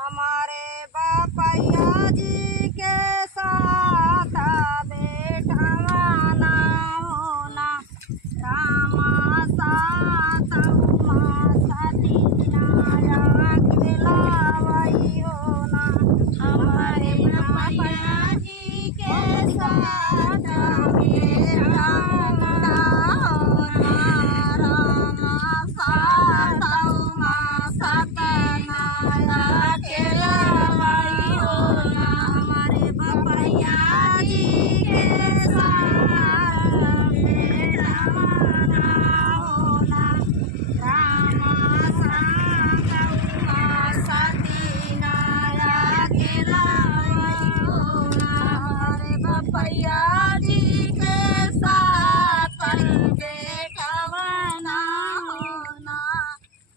हमारे बापैया जी के साथ बेटा ना होना रामा साथ सती नाया खिलावई होना। हमारे बापैया जी के साथ बेटा ना होना रामा साथ सती नाया खिलावई होना। हमारे बापैया जी के साथ बेटा ना होना रामा साथ सती नाया खिलावई होना। हमारे बापैया जी के साथ बेटा ना होना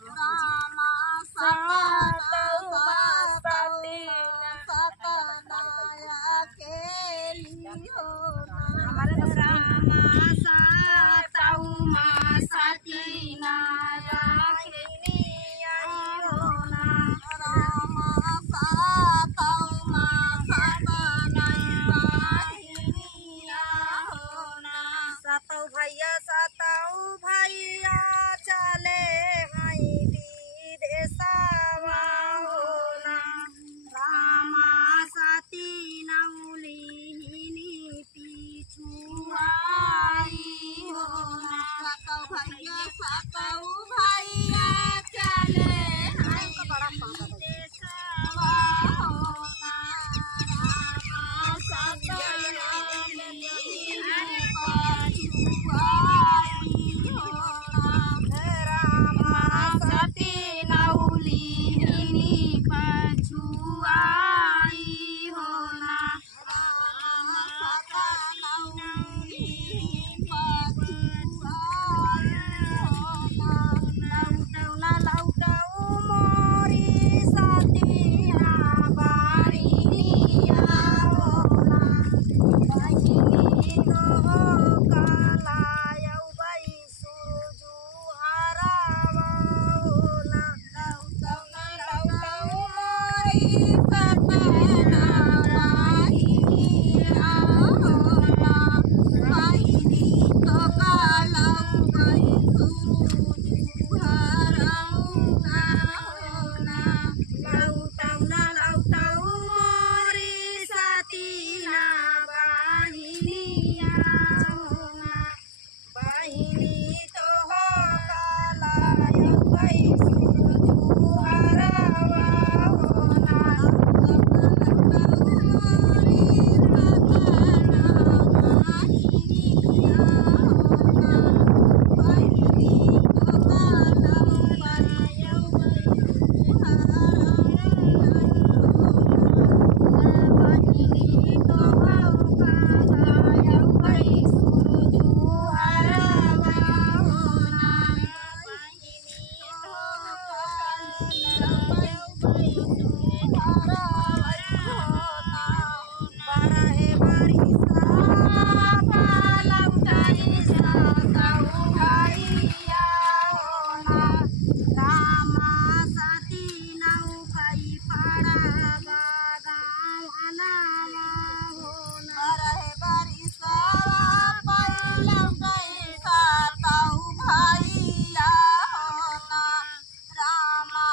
रामा साथ सती नाया खेली होना। हमारे रामा साथ सती नाया खेली होना रामा साथ होना। सतौ भैया चले हई विदेशवा होना रामा सती नौलिनी पिछुआई होना। सतौ भैया चले हई विदेशवा होना रामा सती नौलिनी पछुआई होना रामा सती नौलिनी पछुआई होना। लौटौ मोरी सतिया बारिया होना बहिनी हो कलायौ बैसुरजु हरावा होना। लौटौ मोरी सतिया बारिया होना बहिनी हो कलायौ बैसुरजु हरावा होना। लौटौ मोरी सतिया बहिनिया होना बहिनी तो हो कलायौ बैसुरजु हरावा होना। लौटौ मोरी सतिया बहिनिया होना बहिनी तो कलायौ बैसुरजु रामा सती नौकई पड़ावा गाँव अनावा होना रहे बरिसवा लौटई सतौ भैया होना रामा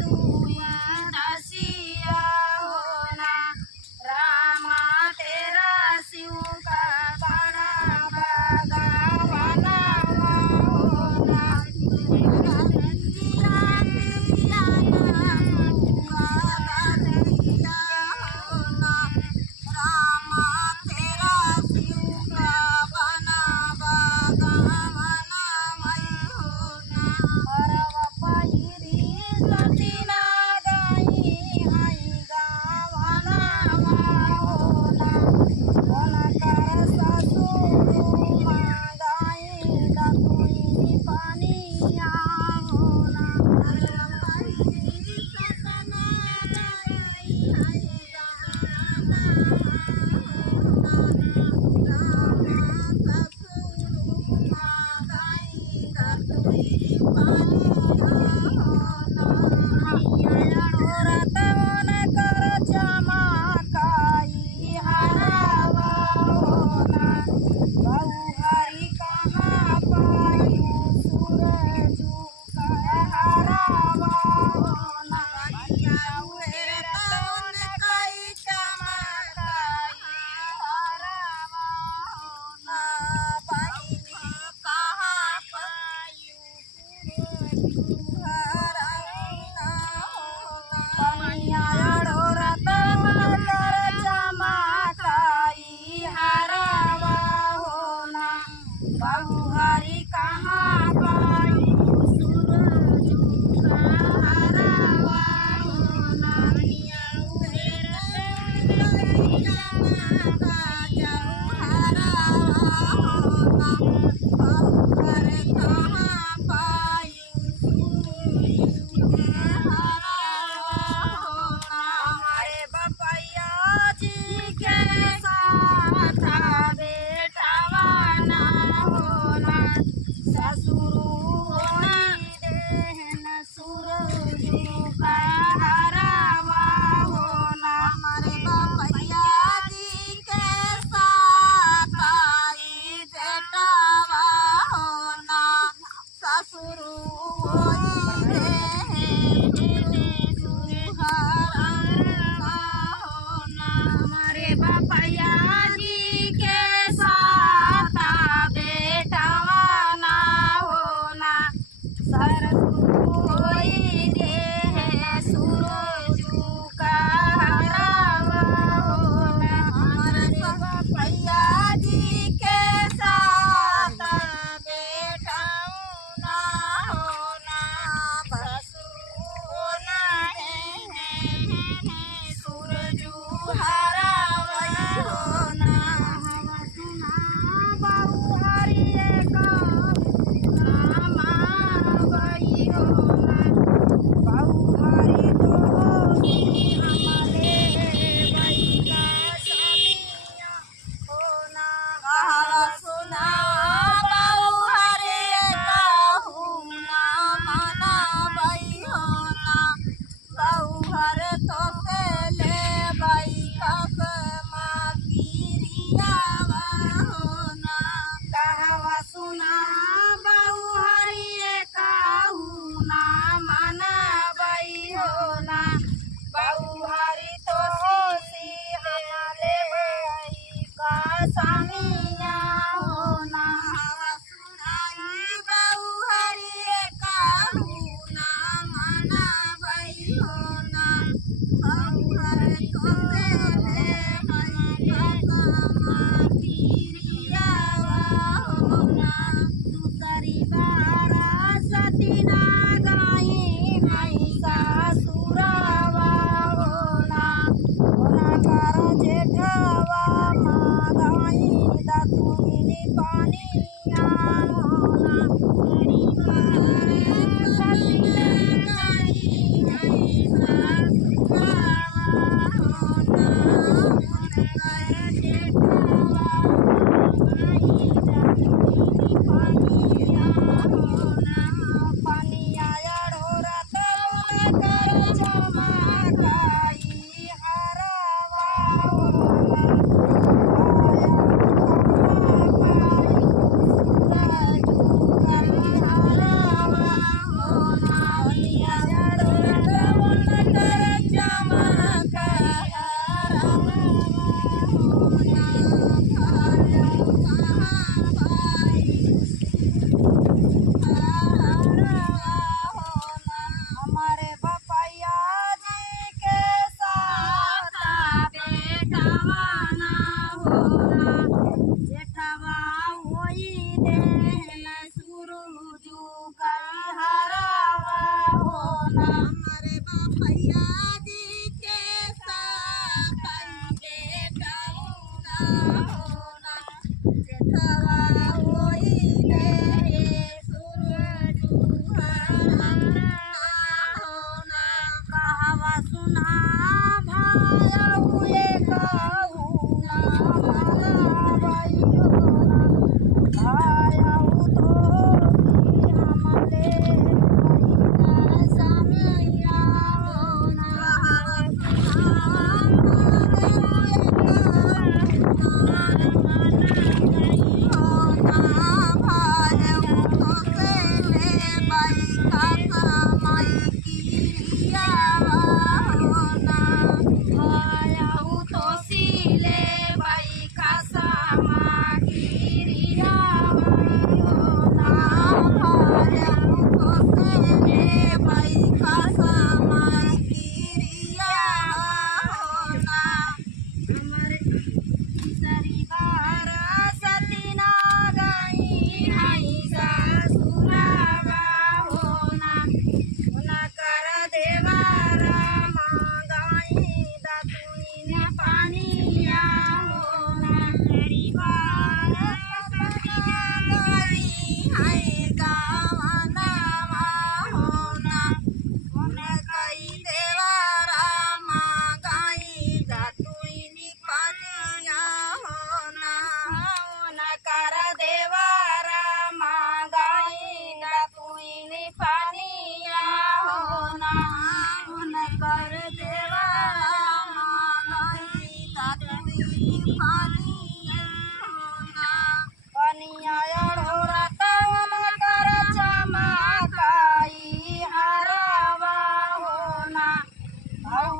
दुई दसिया होना रामा तेरा शिव का बड़ा बागावाना होना रामा तेरा शिव का बना बागावाना मैं होना हरवा पहिरी सतीना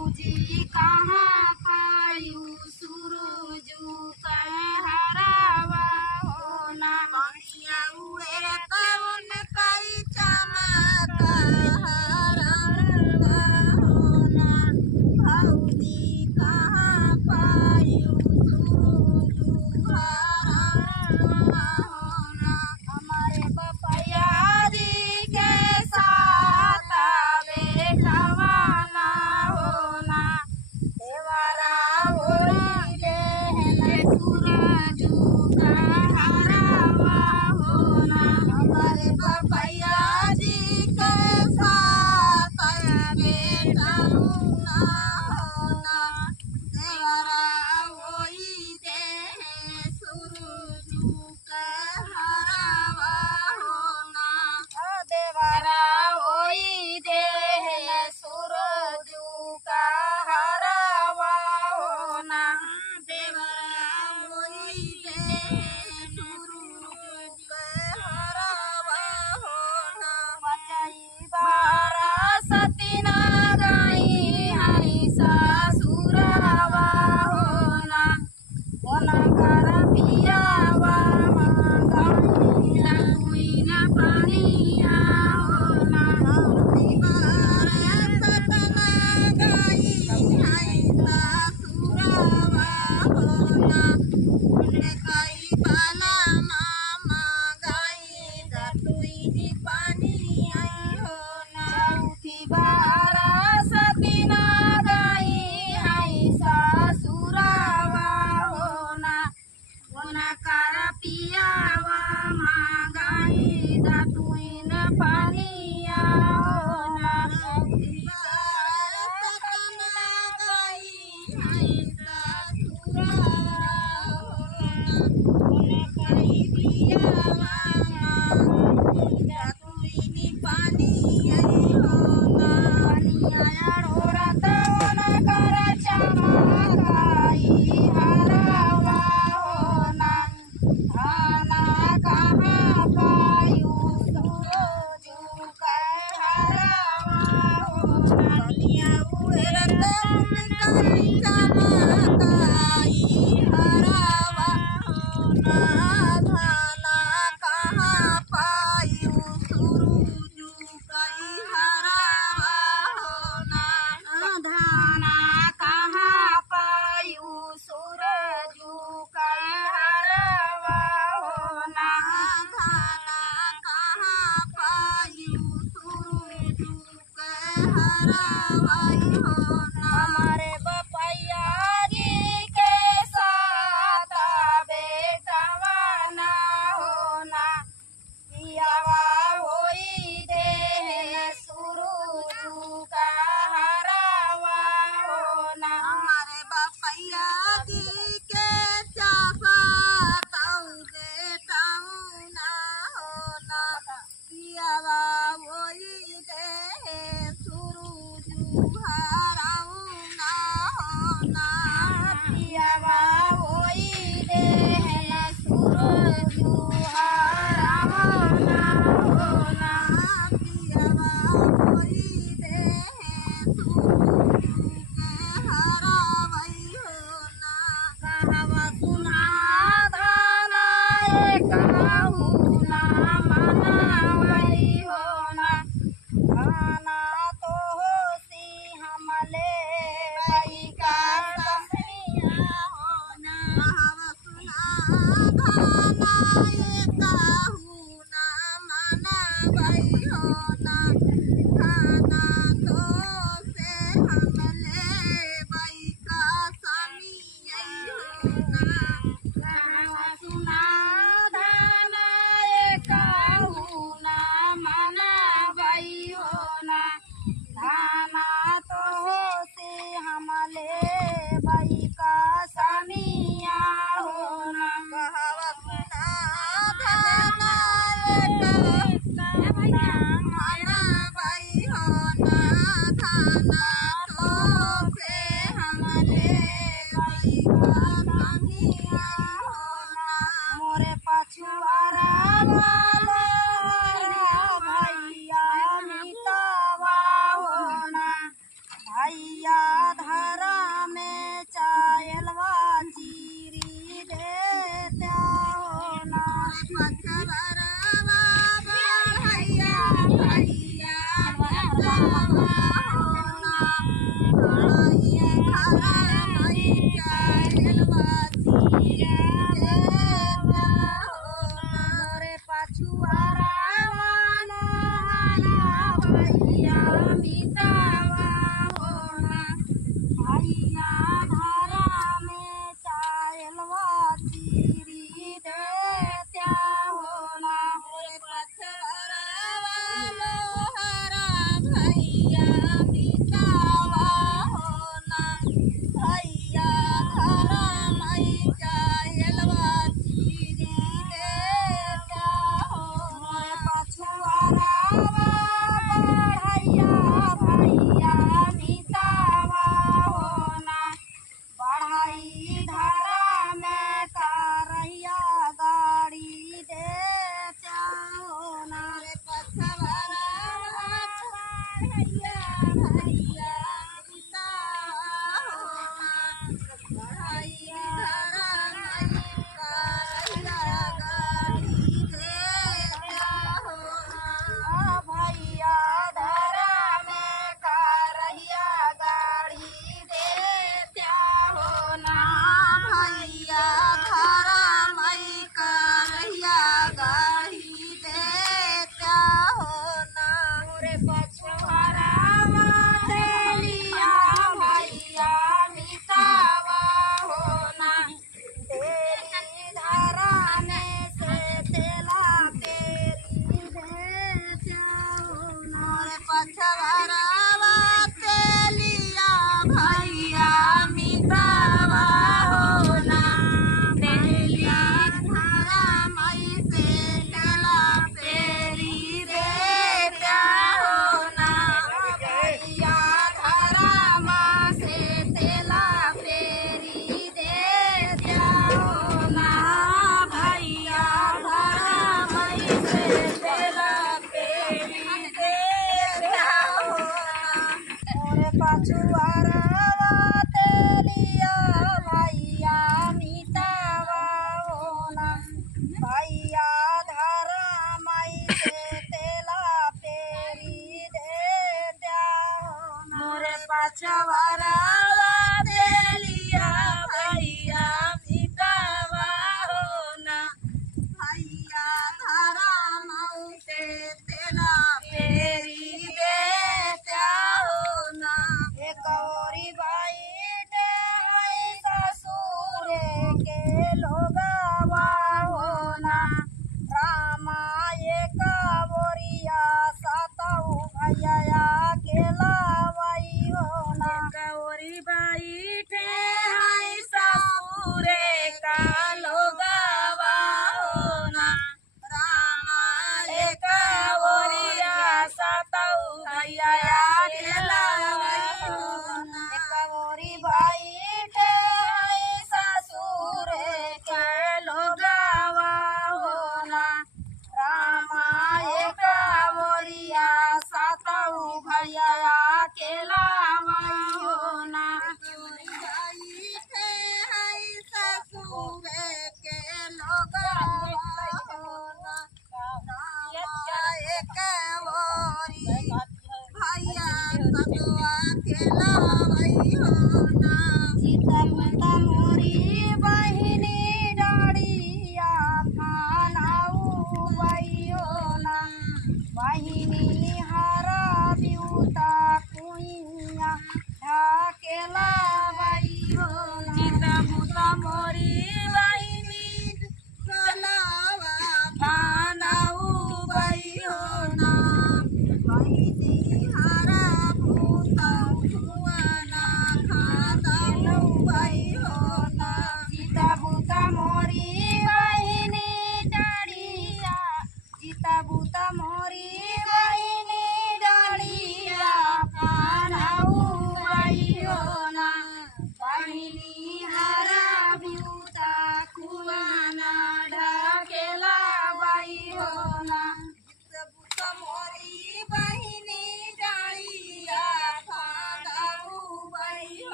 भौजी कहाँ पायू सूरज का हरावा होना बनिया उड़े कौन कई चमक हरावा होना भौजी कहाँ पायू सूरज हरावा होना हमारे बपैया जी के साथ बेटवाना होना देवरा होई दे सूरज का हरावा होना हमारे बपैया जी के साथ बेटवाना होना देवरा होई दे सूरज का हरावा होना देवरा होई दे सूरज का हरावा होना देवरा होई दे सूरज का हरावा होना बचाई बारा सतीना गाई हई सासुरावा होना होना कर पियावा मंगाई लगुई न पानिया होना दीवारा सतना गाई हई सासुरावा होना उन्हें कई बाला मामा गाई दतुई नी पानी आई होना चौथी बारा सतीना गाई हई सासुरावा होना होना कर पियावा मांगाई दतुइन पानिया होना चौथी बारा सतना गाई हई सासुरावा होना होना कई पियावा मांगाई दतुइन पानी आई होना पानिया रोरत होना कर चमकाई हरावा होना खाना कहाँ पायू सूरज का हरावा होना बनिया उड़त कई चमकाई हरावा होना खाना कहाँ पायू सूरज का हरावा होना धाना कहाँ पायू सूरज का हरावा होना धाना कहाँ पायू सूरज का हरावा होना हमारे बपैया जी के साथ बेटवाना होना पियावा होई दे सूरज का हरावा होना हमारे बपैया जी के चापात बेटवाना होना पियावा होई दे सूरज हरावा होना पियावा होई दे सूरज हरावा होना पियावा होई दे सूरज हरावा होना कहवा सुना धाना कहूना मनावई होना खाना तो होसी हमले बई का ससनिया होना कहवा सुना धाना कहूना मनावई होना खाना तो से हमले बई का सनिया होना कहवा सुना धाना कहूना मनावई होना धाना तो से हमले बई का सनिया होना कहवा सुना धाना कहूना मनावई होना धाना तो से हमले बई का सनिया होना मोरे पछुआरा वाला भैया मितवा होना भैया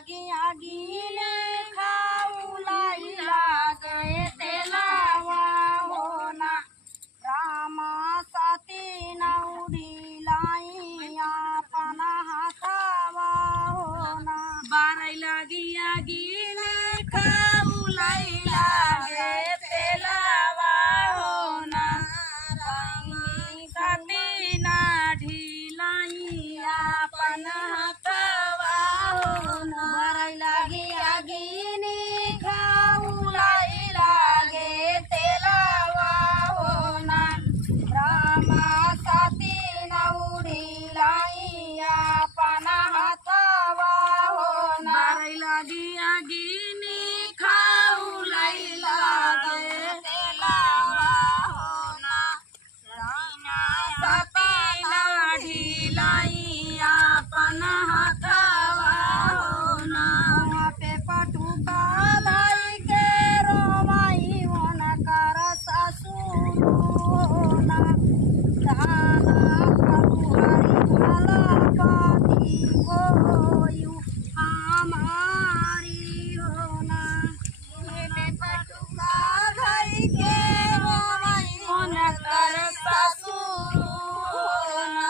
आगी आगी ने खाऊ लाई लागे तेला लाई अपन हाथवा होना बारै लगी गिने खाउलाई लागे तेलावा होना रानी साथी ना ढिलाई अपन हाथवा होना बारै लगी गिने खाउलाई लागे तेलावा होना रामा साथी नौरी लाई अपन हाथवा होना बारै लगी गिनी खाउलाई लागे तेलावा होना रामा साथी नौरी लाई अपन हाथवा होना पे पटुका लाई के रोमाई होना कर ससुर होना दाना कबुहारी भला पाती कोयू हमारी होना पे पटुका लाई के रोमाई होना कर ससुर होना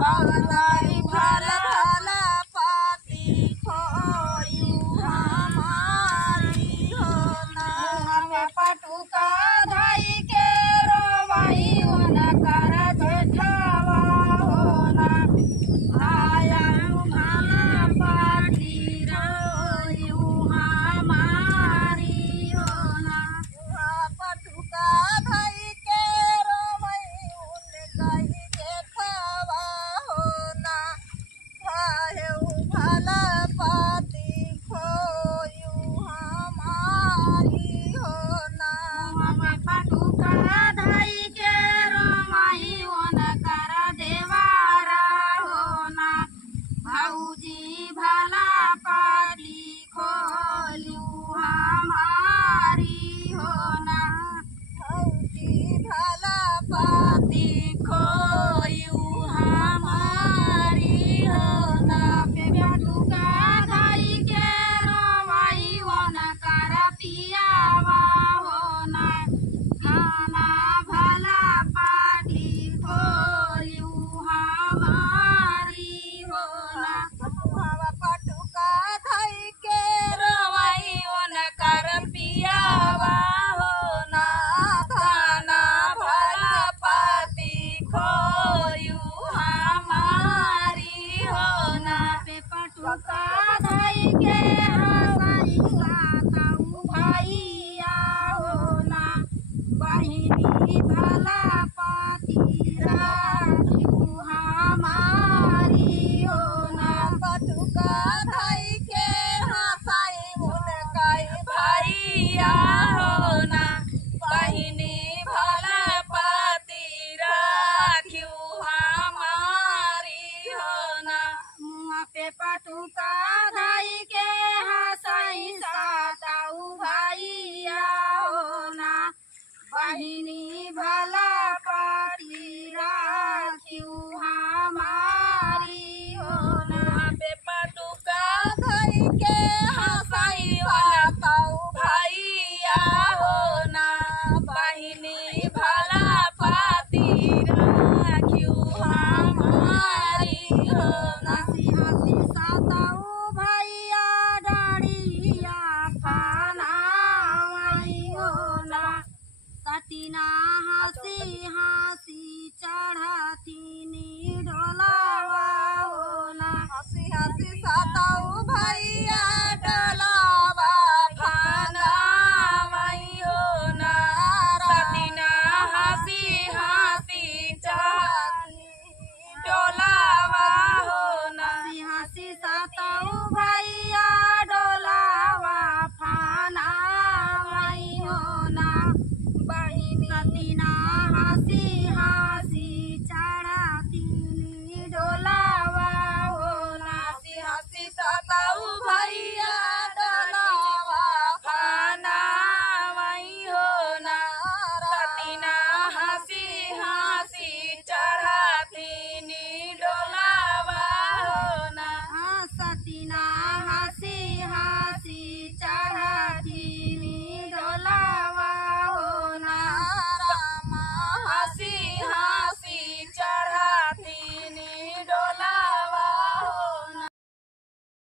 भगवारी भला भला पाती खोयू हमारी होना हमें पटुका धाई के रोवाई होना कर जेठवा होना आया भला पाती रोयू हमारी होना पटुका धाई के रोवाई होने कही जेठवा होना भला पाती खोयू हमारी होना हमें पटुका धाई के रोमाई होना कर देवारा होना भौजी भला पाती खोलू हमारी होना भौजी भला पाती खोयू हमारी होना पे पटुका धाई के रोमाई होना कर पियावा होना खाना भला पाती खोयू हमारी होना पटुका धाई के रोमाई होना कर पियावा होना खाना भला पाती खोयू हमारी होना पे पटुका धाई के हमारी साताऊ भैया होना बहिनी भला पाती राखू हमारी होना पटुका धाई के हसाई मुनकाई भैया होना बहिनी भला पाती राखू हमारी होना मुँह पे पटुका धाई के हसाई साताऊ भैया होना बहिनी भला पाती राखू हमारी होना पे पटुका धाई के हसाई साताऊ भैया होना बहिनी भला पाती राखू हमारी होना हंसी हंसी साताऊ भैया डाड़िया खाना होना सतीना हंसी हंसी चढ़ती डोलावा होना हंसी हंसी साताऊ भैया डोलावा खाना होना सतीना हंसी हंसी चढ़ती डोलावा होना हंसी हंसी साताऊ भैया डोलावा फाना होना बहिनी सतीना हंसी हंसी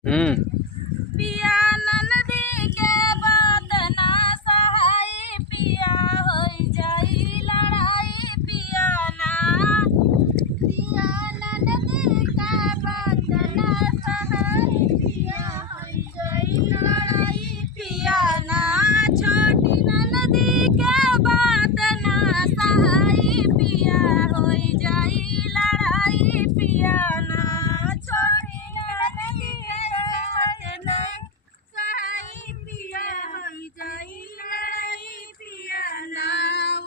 पिया ननदी के बात ना सहाई पिया होई जाई लड़ाई पिया ना पिया ननदी के बात ना सहाई पिया होई जाई लड़ाई पिया ना छोटी ननदी के बात ना सहाई पिया होई जाई लड़ाई पिया ना छोटी ननदी के बात ना सहाई पिया होई जाई लड़ाई पिया ना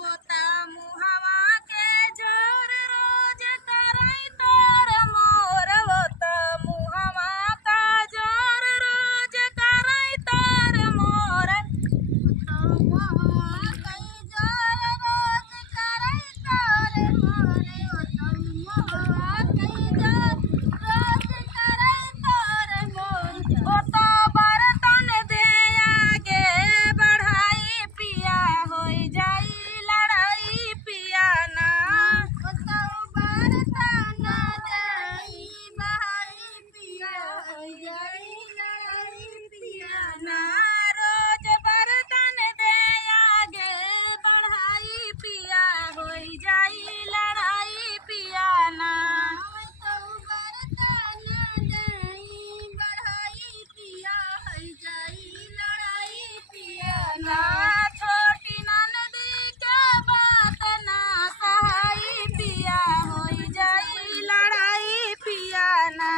वो ता मुहवा के जोर रोज करई तोर मोर वो ता मुहवा का जोर रोज करई तोर मोर रोज बर्तन दे आगे बढ़ाई पिया होई जाई लड़ाई पिया ना बर्तन दे बढ़ाई पिया होई जाई लड़ाई पिया ना छोटी ननदी के बात ना सहाई पिया होई जाई लड़ाई पिया ना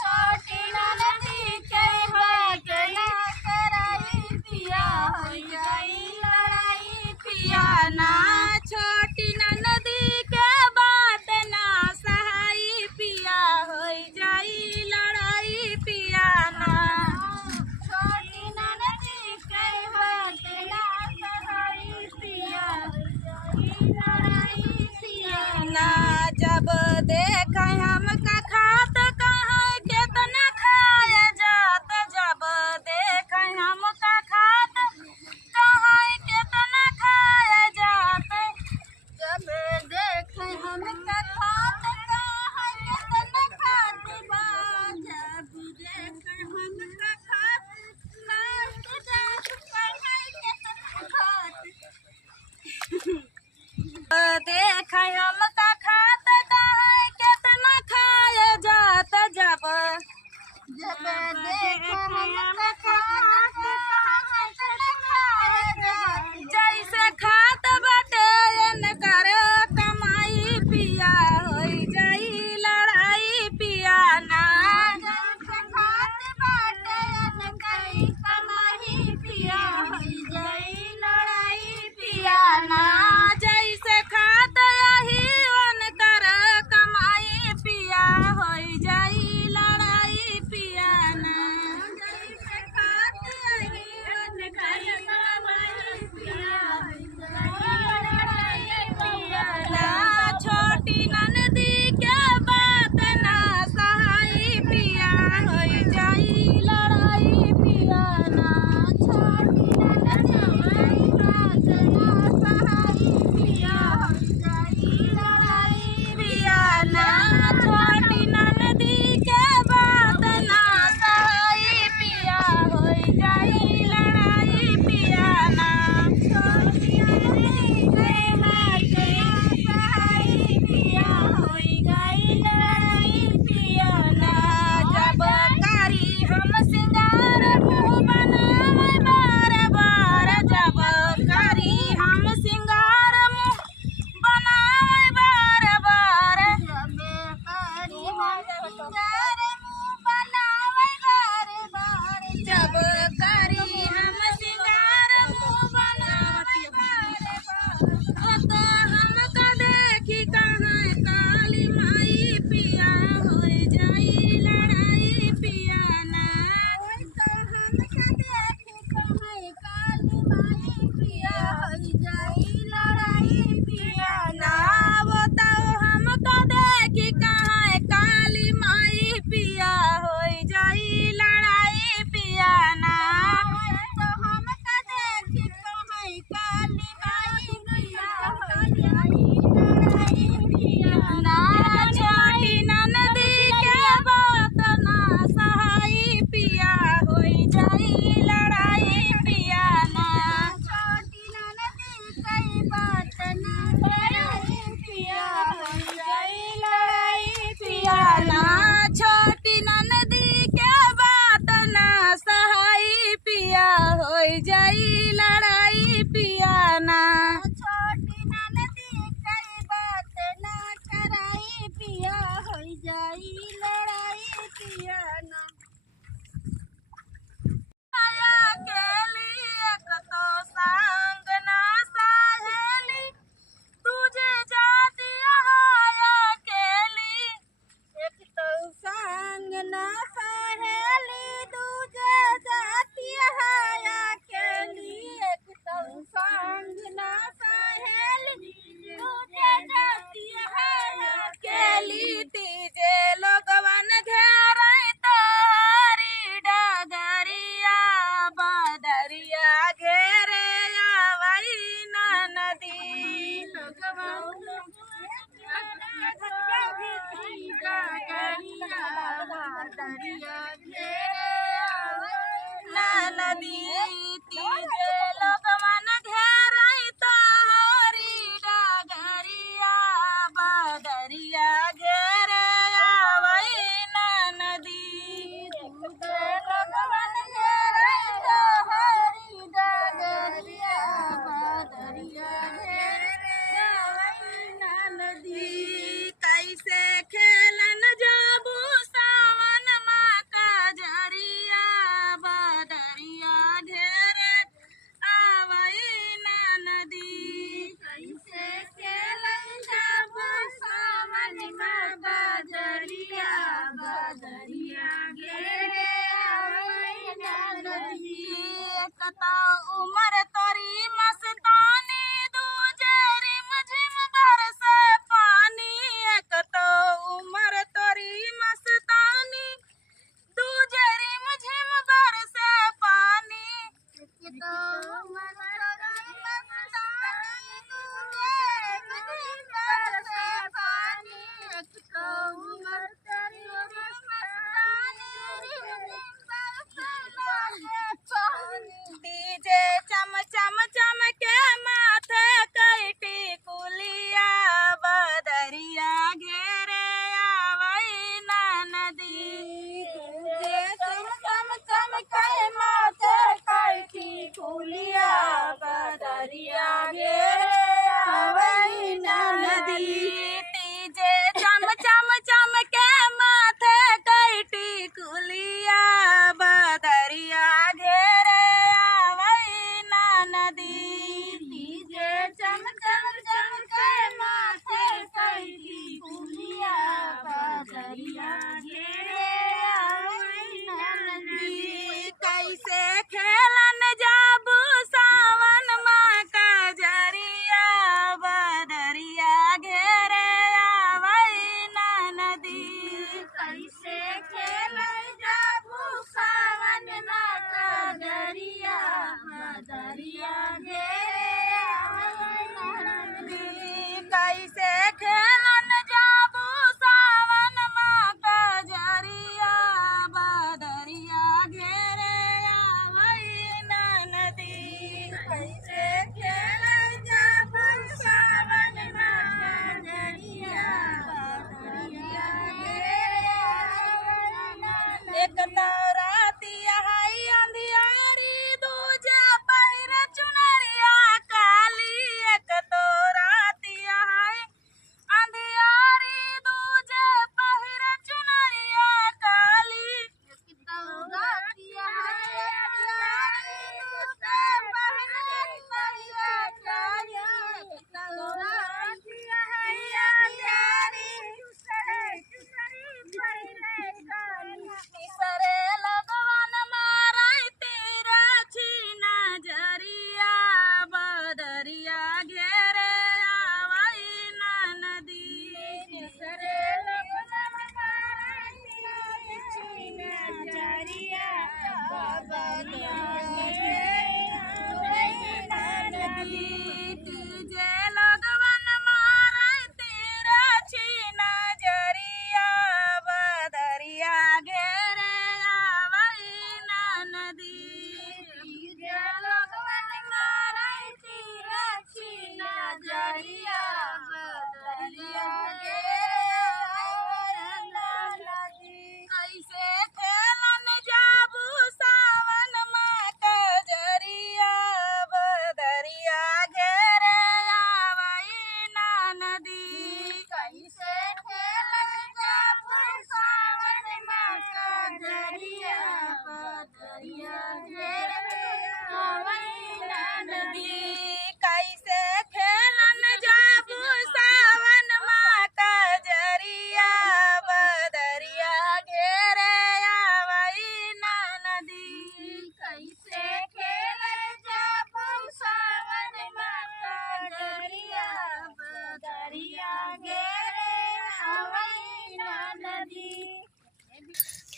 छोटी ननदी के बात ना कराई पिया होई जाई लड़ाई पिया ना छोटी ननदी के बात ना सहाई पिया होई जाई लड़ाई पिया ना छोटी ननदी के बात ना सहाई पिया होई जाई लड़ाई पिया ना जब देख हमका खात कहाँ केतना खाए जात जब देख हमका खात कहाँ केतना खाए जात जब देख हमका खात कहाँ केतना खात बा जब देख हमका खात कहाँ केतना खात देख हमका खात कहाँ केतना खाए जात जब देख हमका खात कहाँ केतना खाए जात जैसे खात बाटे कर कमाई पिया होई जाई लड़ाई पिया ना जैसे खात बाटे कर कमाई पिया होई जाई लड़ाई पिया ना जैसे खात यही वन कर कमाई पिया होई जाई लड़ाई पिया ना जैसे खात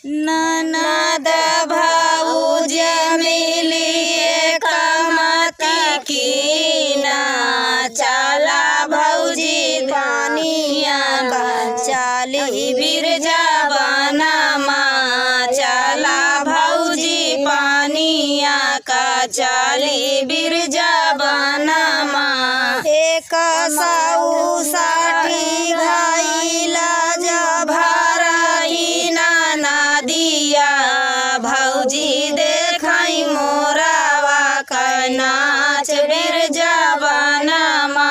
ननद भाऊज मिलिए कमती कीना चला भौजी पानिया का चाली बिरजा बनमा चला भौजी पानिया का चाली बिरजा बनमा एक साऊ साठी घाइला भरही नाना दिया भौजी देखाई मोरावा का नाच बिरजा बनमा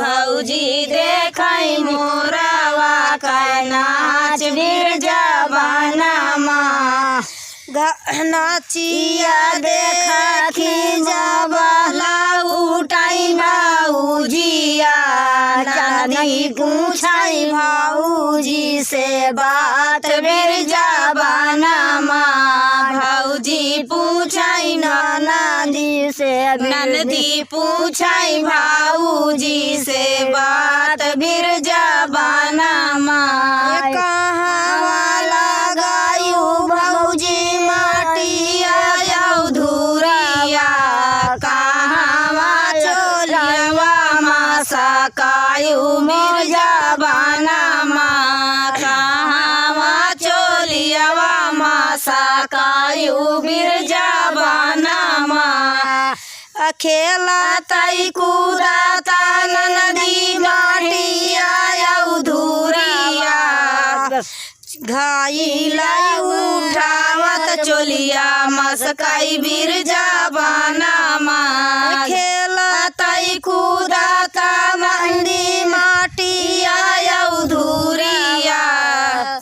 भौजी देखाई मोरावा का नाच बिरजा बनमा नाचिया देखा खिजावाला उठाई भाऊजिया चांदी पूछाई भाऊजी से बात बिरजा बनमा भाऊजी पूछाई ननदी से ननदी पूछाई भाऊजी से बात बिरजा बनमा कहाँ वाला गायू भौजी माटिया धुरिया कहाँ चोलियावा मासा कायू बिरजा बनमा कहाँ चोलियावा मासा कायू बिरजा बनमा खेला तई कूदाता नदी माटिया धुरिया घाइला उठावत चोलिया मस्काई बिरजा बनमा खेला तई कूदाता नदी माटिया धुरिया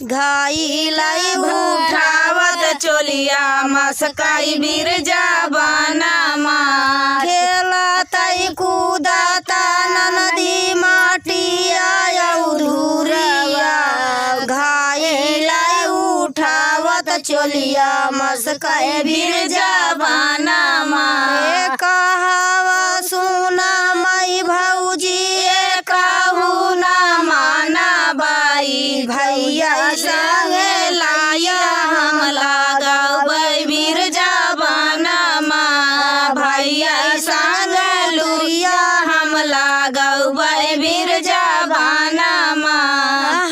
घाइला उठावत चोलिया मस्काई बिरजा बनमा खेला तई कूदाता नदी माटिया धुरिया घाइला उठावत चोलिया मस्काई बिरजा बनमा कहावा सुना मई भौजी कहू ना माना बाई भैया संगे लाया हम लगाबै बिरजा बनमा भैया संग लुरिया हम लगाबै बिरजा बनमा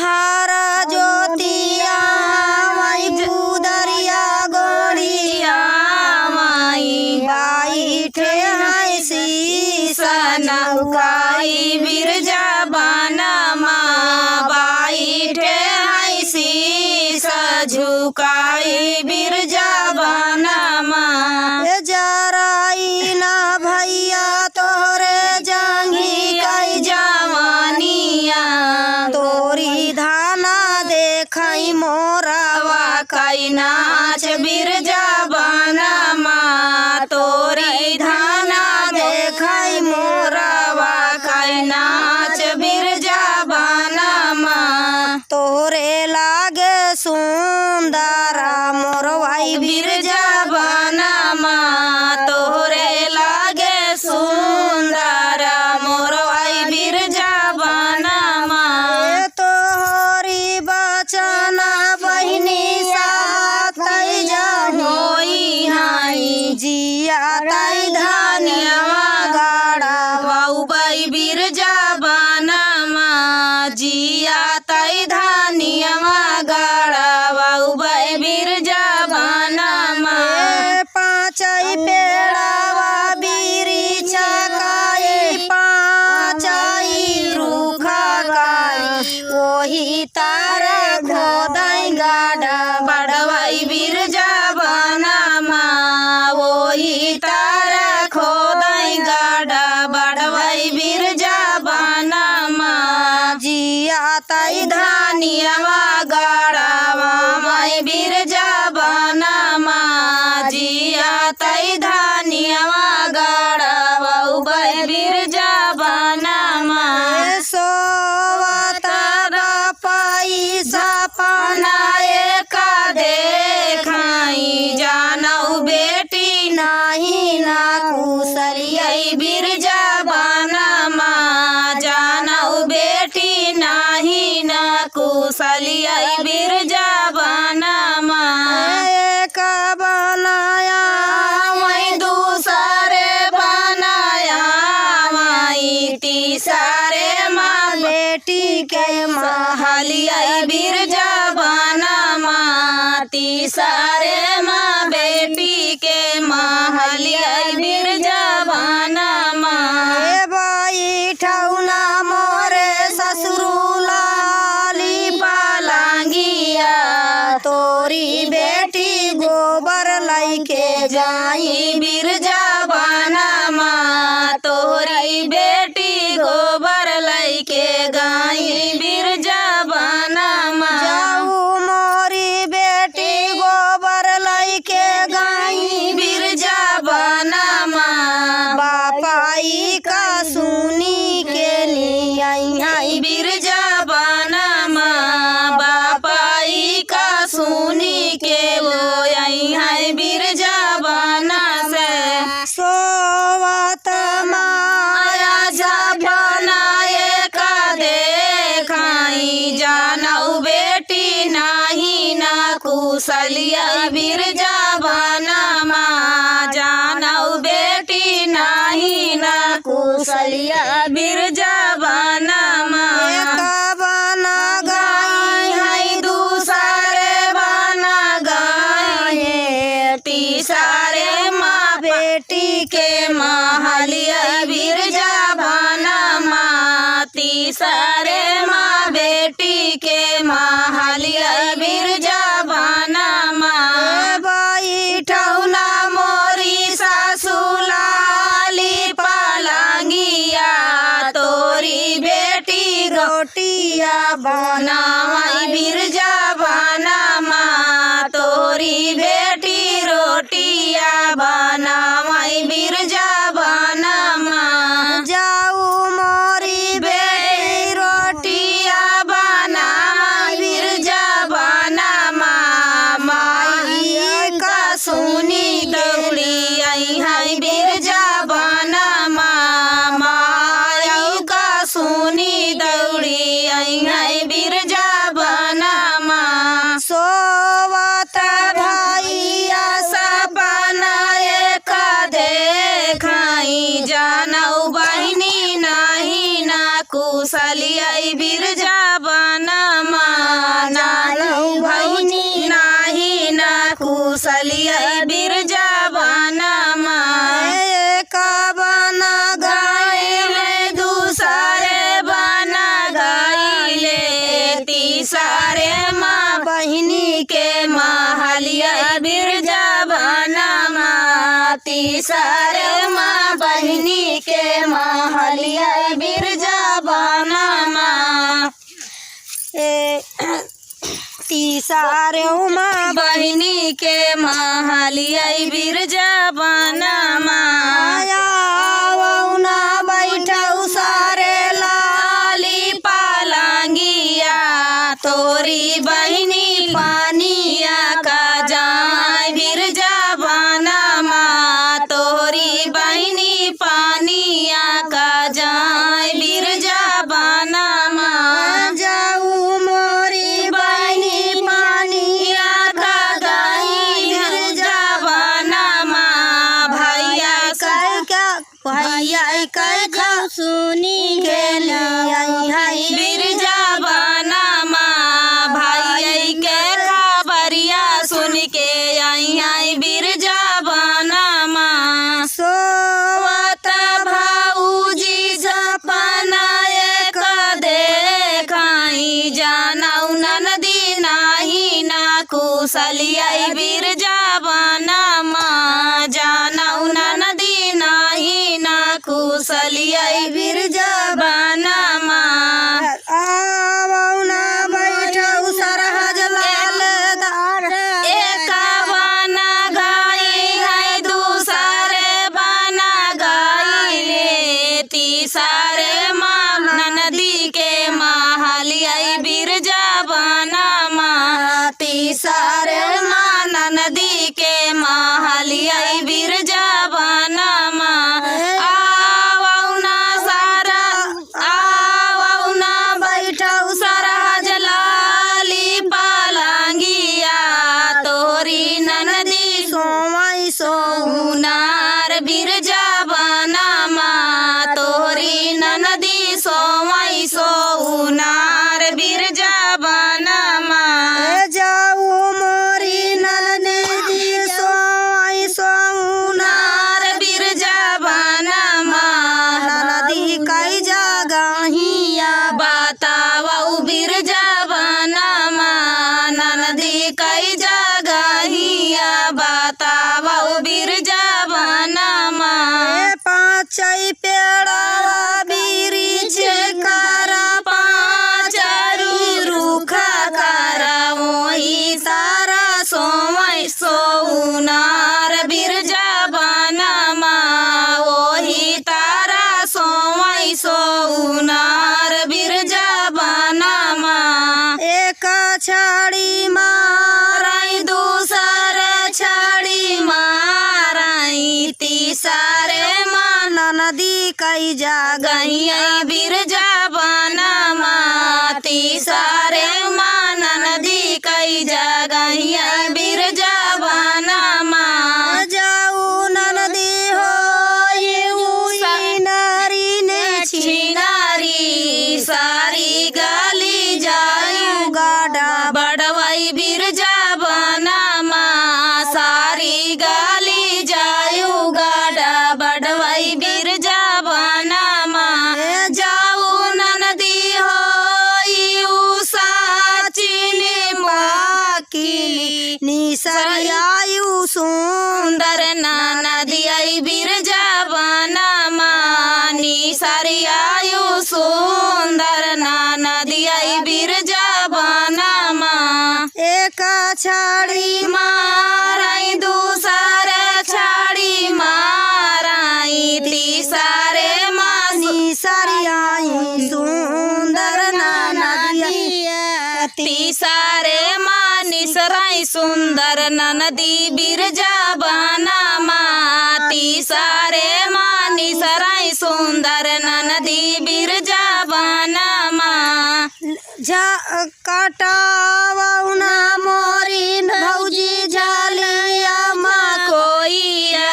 हर ज्योतिया माई पुदरिया गोड़िया माई बैठे हैं शीसन उकाई बिरजा बनमा बैठे हैं शीस झुकाई बिरजा बनमा जराई ना भैया तोरे जांगी कई जवानिया तोरी धाना देखाई मोरावा कई नाच बिरजा बनमा तोरी धाना देखाई मोरावा कई नाच बिरजा बनमा तोरे लागे सुंदरा मोरवाई बिरजा बनमा तोरे लागे सुंदरा मोरवाई बिरजा बनमा तोहरी बचना बहिनी साथ होई हाई जिया तई धानियावा गाड़ा बाई बिरजा बनमा जिया तई धानियावा गाड़ा बाई बिरजा बनमा पाँचई पेड़ावा बिरी चकाई पाँचई रूखा काई वही तारा खोदाई गाड़ा बड़वाई बिरजा बनमा वही तारा खोदाई गाड़ा बड़वाई बिरजा बनमा जिया तई धानियावा गाड़ावा माई बिरजा बनमा जिया तई धानियावा गाड़ावा उबई बिरजा बनमा सोवतारा पैसा पनाए का देखाई जानऊ बेटी नाही ना कुशलियई बिरजा बनमा जानऊ बेटी नाही ना कुशली तीसरे माँ बेटी के महलिया बिरजा बनमा तीसरे माँ बेटी के महलिया बिरजा बनमा बैठौना मोरे ससुराली पालंगिया तोरी बेटी गोबर लैके जाई बिरजा बनमा तोरी बेटी गोबर लैके गाई बिरजा बनमा जाऊ मोरी बेटी गोबर लैके गाई बिरजा बनमा बापाई का सुनी के लिए आई बिरजा बनमा बापाई का सुनी के वो आई है बिरजा बना से सोवत माया बनाए का देखाई जानऊ बेटी नाही ना कुशलिया बिरजा बनमा जानऊ बेटी नाही ना कुशलिया बिरजा बनमा बना गाई है दूसरे बना गाए तीसरे माँ बेटी के महलिया बिरजा बनमा तीसरे माँ बेटी के महलिया बिरजा बनमा बैठौना मोरी ससुराली पालंगिया तोरी बेटी रोटिया बनाई बिरजा बनमा तोरी बेटी रोटिया बनाई बिरजा बनमा जाऊ मोरी बेटी रोटिया बनाई बिरजा बनमा माई का सुनी दौड़ी आई है बिरजा बनमा माई का सुनी दौड़ी आई है बिरजा बनमा सोवत भैया सपना एक देखाई जानऊ बहिनी नाही ना कुशलिया बिरजा बनमा जानऊ बहिनी नाही ना कुशलिया बिरजा बनमा एक बना गाय में दूसरे बना गाइले तीसरे माँ बहिनी के महलिया बिरजा बनमा तीसरे माँ बहिनी के महलिया बिरजा बनमा तीसरे माँ बहिनी के महलिया बिरजा बनमा ना बैठऊ सारे लाली पालंगिया तोरी बहिनी पानिया का जाए बिरजा बनमा तोरी बहिनी पानिया का जाए बिरजा बनमा जाऊ मोरी बहिनी पानिया का गाई बिरजा बनमा भैया का सुनी के लिए आई बिरजा बनमा भाई के खबरिया सुन के आई बिरजा बनमा सोवत भाऊजी सपना एक देखाई जानऊ ननदी नाही ना कुशलिया बिरजा बनमा जानऊ ननदी नाही ना कुशलिया बिरजा बनमा आवना बैठऊ सरहज लाल एक बना गाई है दूसरे बना गाइले तीसरे माँ ननदी के महलिया बिरजा बनमा तीसरे माँ ननदी के महलिया बिरजा बनमा बैठऊ सरहज लाली पालंगिया तोरी ननदी सोमई सोनार बिरजा बनमा तोरी नन ननदी सोमई सोनार बिरजा बनमा जाऊ मोरी ननदी सोमई सोनार बिरजा बनमा ननदी कई जगहिया बतावऊ बिरजा बनमा ननदी कई जगहिया बतावऊ बिरजा बनमा पाँचई पेड़ा बिरिछ कर पाँचरी रुखा कर वही तारा सोमई सोनार बिरजा बनमा वही तारा सोमई सोनार बिरजा बनमा एक छड़ी माराई दूसर छड़ी माराई तीसरे नदी कई जगहिया बिरजा बनमा तीसरे नदी कई जगहिया बिरजा बनमा जाऊ ननदी हो नारी ने छिनारी सारी गली जाऊ गाड़ा बड़वई बिरजा बनमा सारी गली जाऊ गाड़ा बड़वई बिरजा बनमा जाऊ ननदी हो साचिने माकी निसरियायु सुंदर नदी आई बिरजा बनमा निसरियायु सुंदर नदी आई बिरजा बनमा एक छड़ी माराई दूसर छड़ी माराई तीसरे निसरियाई सुंदर नदी तीसरे निसराई सुंदर नदी बिरजा बनमा तीसरे निसराई सुंदर नदी बिरजा बनमा कटावना मोरी भौजी झालिया कोइया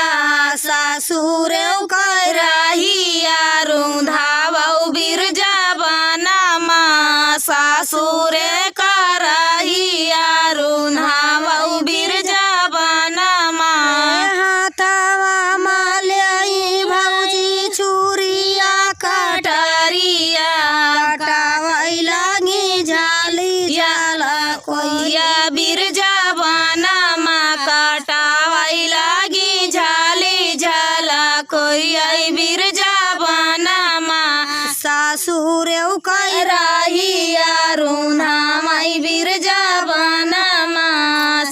सासुर करहिया रुंधावऊ बिरजा बनमा सासुर करहिया रुंधावऊ बिरजा बनमा हाथवा मालई भौजी छुरिया कटरिया कटावई लागी झाली जाला कोइया बिरजा बनमा कटावई लागी झाली झाला कोइया बिरजा बनमा सासुर करहिया रुना माई बिरजा बनमा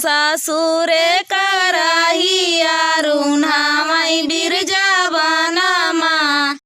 सासुर